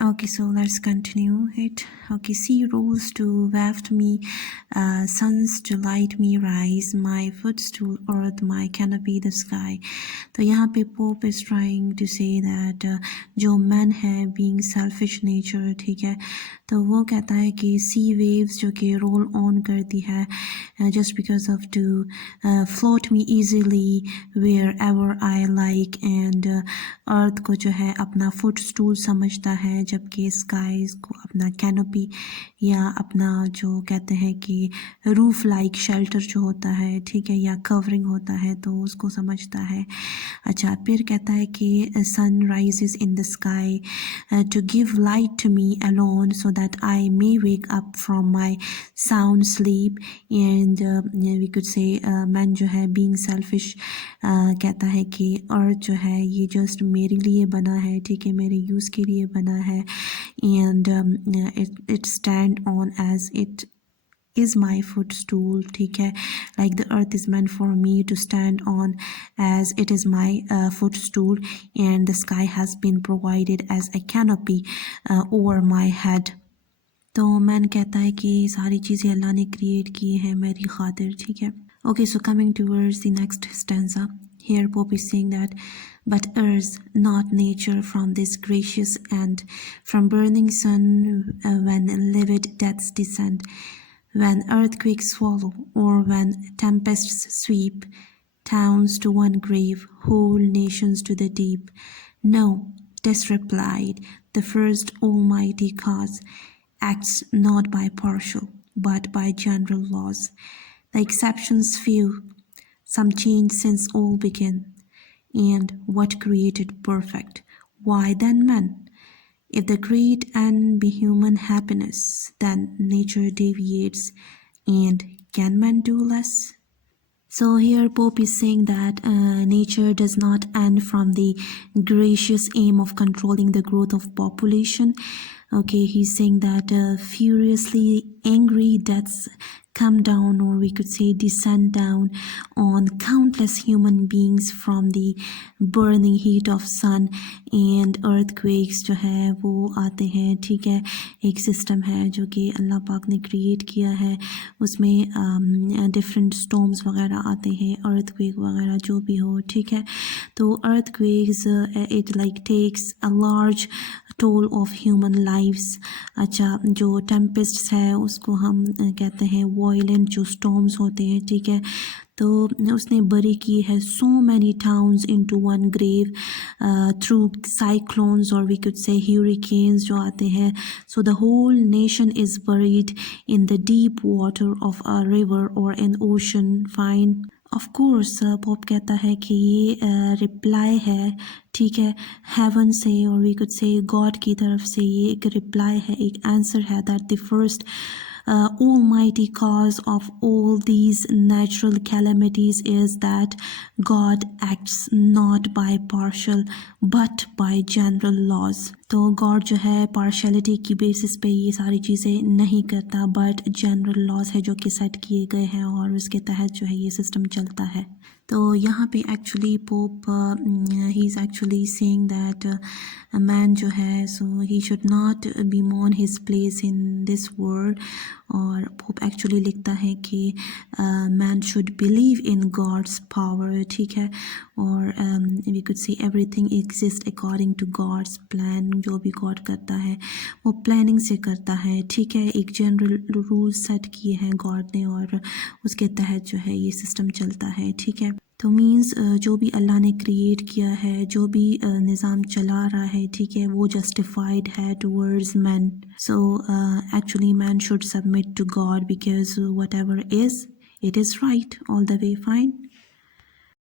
Okay, so let's continue it. Okay, sea rolls to waft me, suns to light me rise, my footstool earth, my canopy the sky. तो यहाँ पे pope is trying to say that जो मैन है being selfish nature, ठीक है, तो वो कहता है कि sea waves जो कि रोल ऑन करती है just because of to float me easily wherever I like, and अर्थ को जो है अपना फुट स्टूल समझता है, जबकि स्काईज को अपना कैनोपी या अपना जो कहते हैं कि रूफ लाइक शेल्टर जो होता है, ठीक है, या कवरिंग होता है, तो उसको समझता है। अच्छा, फिर कहता है कि sun rises in the sky to give light to me alone so that I may wake up from my sound sleep, and we could say man जो है बीइंग सेल्फिश कहता है कि अर्थ जो है ये जस्ट मेरे लिए बना है, ठीक है, मेरे यूज़ के लिए बना है, and it stand on as it is my footstool, ठीक है, like the earth is meant for me to stand on as it is my footstool, and the sky has been provided as a canopy over my head. तो मैन कहता है कि सारी चीज़ें अल्लाह ने क्रिएट की हैं मेरी खातिर, ठीक है। Okay, so coming towards the next stanza, here Pope is saying that, but errs not nature from this gracious end, from burning sun when livid deaths descend, when earthquakes swallow, or when tempests sweep towns to one grave, whole nations to the deep. No, this replied, the first almighty cause acts not by partial, but by general laws. The exceptions few, some change since all began. And what created perfect? Why then man? If the great end be human happiness, then nature deviates, and can man do less? So here Pope is saying that nature does not end from the gracious aim of controlling the growth of population. Okay, he's saying that furiously angry deaths come down, or we could say descend down on countless human beings from the burning heat of sun, and earthquakes जो है वो आते हैं, ठीक है, एक सिस्टम है जो कि अल्लाह पाक ने क्रिएट किया है, उसमें डिफरेंट स्टॉर्म्स वगैरह आते हैं, अर्थक्वेक वगैरह जो भी हो, ठीक है। तो earthquakes it like takes a large toll of human lives. अच्छा, जो टेम्पेस्ट्स है उसको हम कहते हैं वायलेंट जो स्टॉर्म्स होते हैं, ठीक है, तो उसने बरी की है so many towns into one grave through cyclones, और वी कुड से ह्यूरिकेन्स जो आते हैं, so the whole nation is buried in the deep water of a river और an ocean fine. Of course Pope कहता है कि ये रिप्लाई है, ठीक है, हेवन से, और वी कुड से गॉड की तरफ से ये एक रिप्लाई है, एक आंसर है, that the first almighty cause of all these natural calamities is that God acts not by partial but by general laws. तो गॉड जो है पार्शलिटी की बेसिस पे ये सारी चीज़ें नहीं करता, बट जनरल लॉज है जो कि सेट किए गए हैं और उसके तहत जो है ये सिस्टम चलता है। तो यहाँ पे actually Pope he is actually saying that man जो है so he should not be मॉन his place in this world, और पोप एक्चुअली लिखता है कि man should believe in God's power, ठीक है, और we could say everything exist according to God's plan. जो भी गॉड करता है वो प्लानिंग से करता है, ठीक है, एक जनरल रूल सेट किए हैं गॉड ने और उसके तहत जो है ये सिस्टम चलता है, ठीक है। तो मीन्स जो भी अल्लाह ने क्रिएट किया है, जो भी निज़ाम चला रहा है, ठीक है, वो जस्टिफाइड है towards man. So actually man should submit to God because whatever is it is right all the way fine.